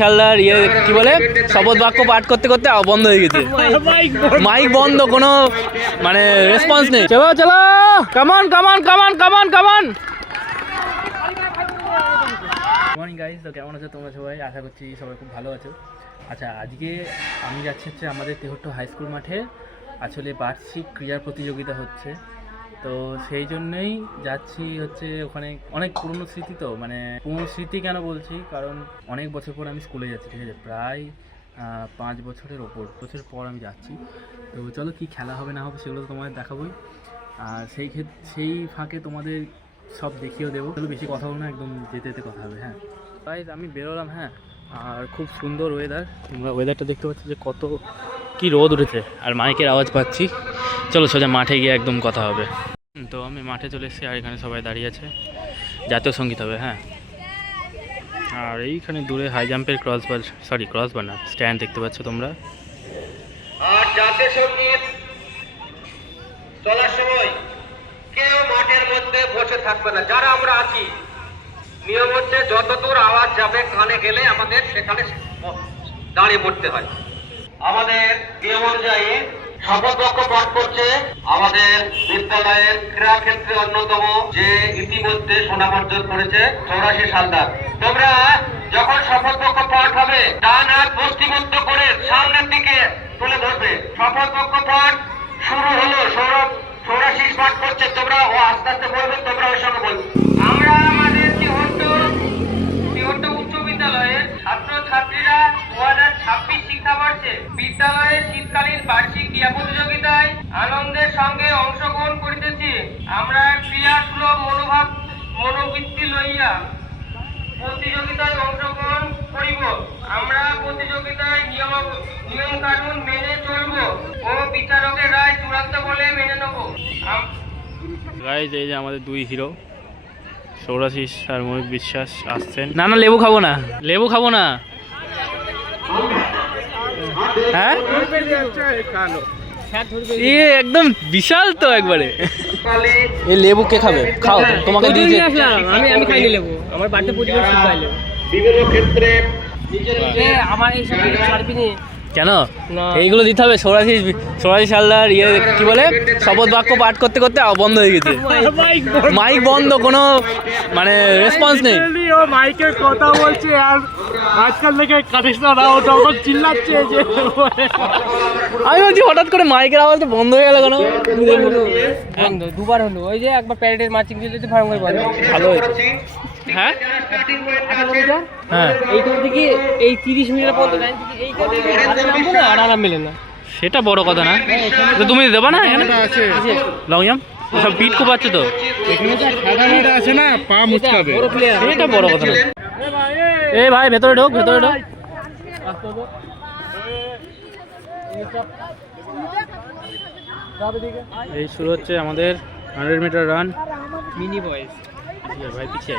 সালদার কি বলে শপথ বাক্য পাঠ করতে করতে বন্ধ হয়ে গেছে, মাইক বন্ধ, কোনো মানে রেসপন্স নেই। চলো চলো, কামান কামান কামান কামান কামান। মর্নিং গাইস, তো কেমন আছো তোমরা সবাই? আশা করছি সবাই খুব ভালো আছো। আচ্ছা, আজকে আমি যাচ্ছি হচ্ছে আমাদের তেহট্ট হাই স্কুল মাঠে, আসলে বার্ষিক ক্রীড়া প্রতিযোগিতা হচ্ছে, তো সেই জন্যই যাচ্ছি। হচ্ছে ওখানে অনেক পুরনো স্মৃতি, তো মানে পুরনো স্মৃতি কেন বলছি, কারণ অনেক বছর পর আমি স্কুলে যাচ্ছি, ঠিক আছে, প্রায় 5 বছরের বছর পর আমি যাচ্ছি। তো চলো কি খেলা হবে না হবে সেগুলো তো তোমাদের দেখাবোই, আর সেই ফাঁকে তোমাদের সব দেখিয়েও দেবো। চলো বেশি কথা বলো না, একদম যেতে যেতে কথা হবে। হ্যাঁ তাই আমি বেরোলাম। হ্যাঁ, আর খুব সুন্দর ওয়েদার, তোমরা ওয়েদারটা দেখতে পাচ্ছ যে কত কি রোদ উঠেছে, আর মাইকের আওয়াজ পাচ্ছি। চলো সোজা মাঠে গিয়ে একদম কথা হবে। তো আমি মাঠে চলে এসেছি, আর এখানে সবাই দাঁড়িয়ে আছে, জাতীয় সঙ্গীত হবে। হ্যাঁ, আর এইখানে দূরে হাই জাম্পের ক্রসবার না, স্ট্যান্ড দেখতে পাচ্ছ তোমরা। আর জাতীয় সঙ্গীত চলার সময় কেউ মাঠের মধ্যে বসে থাকবে না। যারা আমরা আছি, নিয়ম হচ্ছে যতদূর আওয়াজ যাবে কানে গেলে আমাদের সেখানে দাঁড়িয়ে পড়তে হয়। আমাদের নিয়ম অনুযায়ী শপথ বাক্য পাঠ করছে আমাদের বিদ্যালয়ের ক্রীড়া ক্ষেত্রে অন্যতম, যে ইতিমধ্যে সুনাম অর্জন করেছে, 84 সালদার। তোমরা যখন শপথ বাক্য পাঠ হবে, ডান হাত মুষ্টিবদ্ধ করে সামনের দিকে তুলে ধরবে। শপথ বাক্য পাঠ শুরু হলো। সৌরভ 84 পাঠ করছে, তোমরা ও আস্তে আস্তে বলবে, তোমরা ওর সঙ্গে বলবে। আমরা আমাদের তেহট্ট উচ্চ বিদ্যালয়ের ছাত্রছাত্রীরা 2026 শিক্ষাবর্ষে বিদ্যালয়ের শীতকালীন বার্ষিক ক্রীড়া প্রতিযোগিতায় আনন্দের সঙ্গে অংশগ্রহণ করিতেছি। আমরা ক্রীড়াসুলভ মনোবৃত্তি লইয়া প্রতিযোগিতায় অংশগ্রহণ করিব। আমরা প্রতিযোগিতায় নিয়ম কানুন মেনে চলব ও বিচারকের রায় চূড়ান্ত বলে মেনে নেব। গাইজ, এই যে আমাদের দুই হিরো, সৌরাশিস আর মহিত বিশ্বাস আসছেন। না না, লেবু খাবো না, লেবু খাবো না। হ্যাঁ, একদম বিশাল তো একবারে। এই লেবু কে খাবে? খাও, তোমাকে দিয়েছি। আমি খাইনি লেবু, আমার বাড়িতে প্রতিবার খুব খাই লেবু। বিভিন্ন ক্ষেত্রে আমার এই সব ছাড়বি নি কেন? এইগুলো দিতে হবে। সৌরাশি সালদার কি বলে শপথ বাক্য পাঠ করতে করতে বন্ধ হয়ে গেছে, মাইক বন্ধ, কোনো মানে রেসপন্স নেই। ও মাইকের কথা বলছে আর আজকাল থেকে কাটিস না, ও তখন চিল্লাচ্ছে যে। আমি বলছি হঠাৎ করে মাইকের আওয়াজটা বন্ধ হয়ে গেল কেন? বন্ধ দুবার হলো, ওই যে একবার প্যারেডের মার্চিং দিতে ভালো করে বন্ধ। ভালো হয়েছে। হ্যাঁ হ্যাঁ, এইখান থেকে এই 30 মিনিটের পর্যন্ত লাইন থেকে এইখান থেকে নামবো না, আর আরাম মেলে না। সেটা বড় কথা না, তো তুমি দেবা না এখানে লং জাম্প সব পিট কোপাচ্ছে তো, আছে না, পা মুচকাবে, এটা বড় কথা না। এই ভাই ভেতরে ঢোক, ভেতরে ঢোক। এই শুরু হচ্ছে আমাদের 100 মিটার রান, মিনি বয়েজ। ভাই পিছিয়ে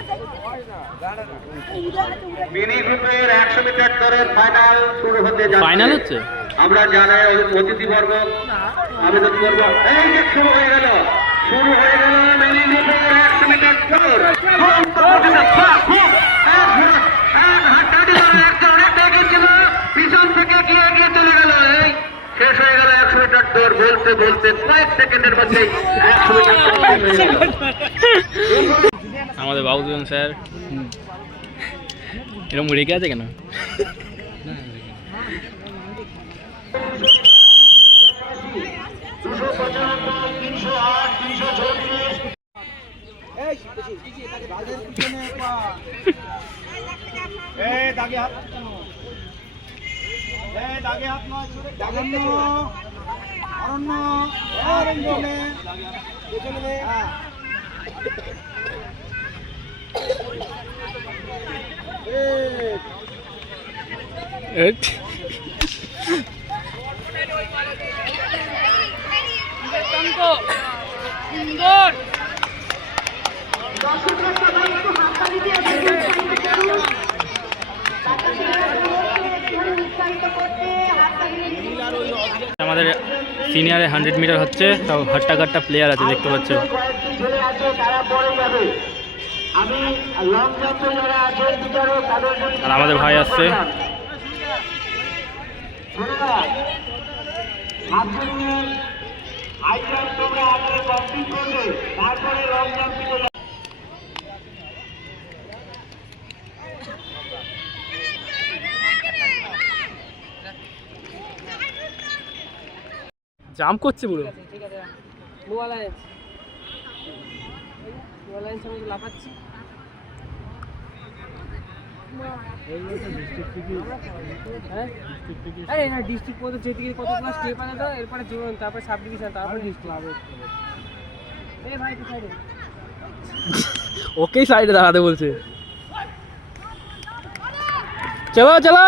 মিনি গ্রুপের 100 মিটার দৌড়ের ফাইনাল শুরু হতে যাচ্ছে। ফাইনাল হচ্ছে, আমরা জানাই অতিথিবর্গ, আবেদন করব। এই যে শুরু হয়ে গেল মিনি গ্রুপের 100 মিটার দৌড়। পিছন থেকে গিয়ে চলে গেল, এই শেষ হয়ে গেল 100 মিটার দৌড়। বলতে কয়েক সেকেন্ডের মধ্যে 100 মিটার দৌড় হয়ে গেল। আমাদের বাবুজন স্যার এরকম রেখে আছে কেন? সুন্দর আমাদের সিনিয়রে 100 মিটার হচ্ছে, সব হাট্টা কাট্টা প্লেয়ার আছে দেখতে পাচ্ছ। আমি লং জাম্পে যারা আছেন বিচারক তাদের জন্য আর আমাদের ভাই আসছে। হাই জাম্প তোমরা আগে কমপ্লিট করবে, তারপরে লং জাম্প দিতে যাবে। জাম্প করছে পুরো। ঠিক আছে নোয়া লাইন্স আমি লাফাচ্ছি। আরে না ডিস্ট্রিক্ট পর্যন্ত যেদিকে কতগুলো স্টেপ আছে তো এরপরে জীবন, তারপরে সাব ডিভিশন, তারপরে ডিস্ট্রিক্ট। এই ভাই তুই সাইডে ওকেই সাইডে দাঁড়াতে বলছে। চলো চলো,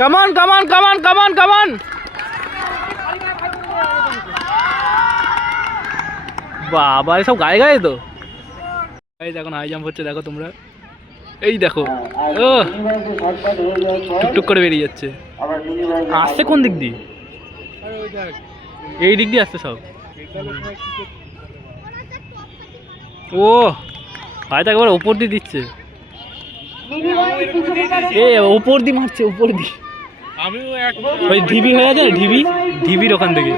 কামান কামান কামান কামান কামান। বাবা সব গায়ে গায়ে তো। এই দেখো হাই জাম্প হচ্ছে, দেখো তোমরা, এই দেখো ও টুকটুক করে বেরিয়ে যাচ্ছে। আসছে কোন দিক দিয়ে? এই দিক দিয়ে আসছে সব। ও ভাই তো একবার ওপর দিয়ে দিচ্ছে, এ ওপর দিয়ে মারছে, ওপর দিয়ে। আমিও এক ওই ঢিবি হয়ে আছে না, ঢিবি ঢিবির ওখান থেকে।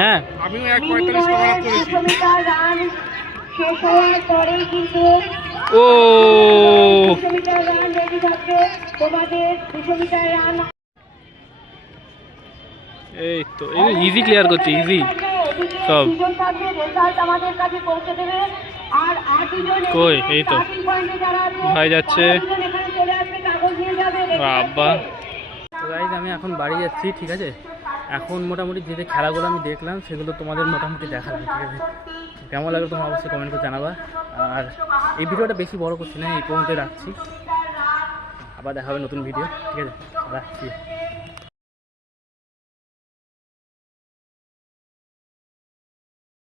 হ্যাঁ আমিও 1:45 কভার করেছি। ও এই তো ইজি ক্লিয়ার করছে, ইজি সব। কই এই তো ভাই যাচ্ছে। বাবা গাইজ আমি এখন বাড়ি যাচ্ছি, ঠিক আছে। এখন মোটামুটি যে যে খেলাগুলো আমি দেখলাম সেগুলো তোমাদের মোটামুটি দেখালাম, ঠিক আছে। কেমন লাগলো তোমরা অবশ্যই কমেন্ট করে জানাবা। আর এই ভিডিওটা বেশি বড় করছি না, এই পর্যন্ত রাখছি। আবার দেখা হবে নতুন ভিডিও, ঠিক আছে, রাখছি।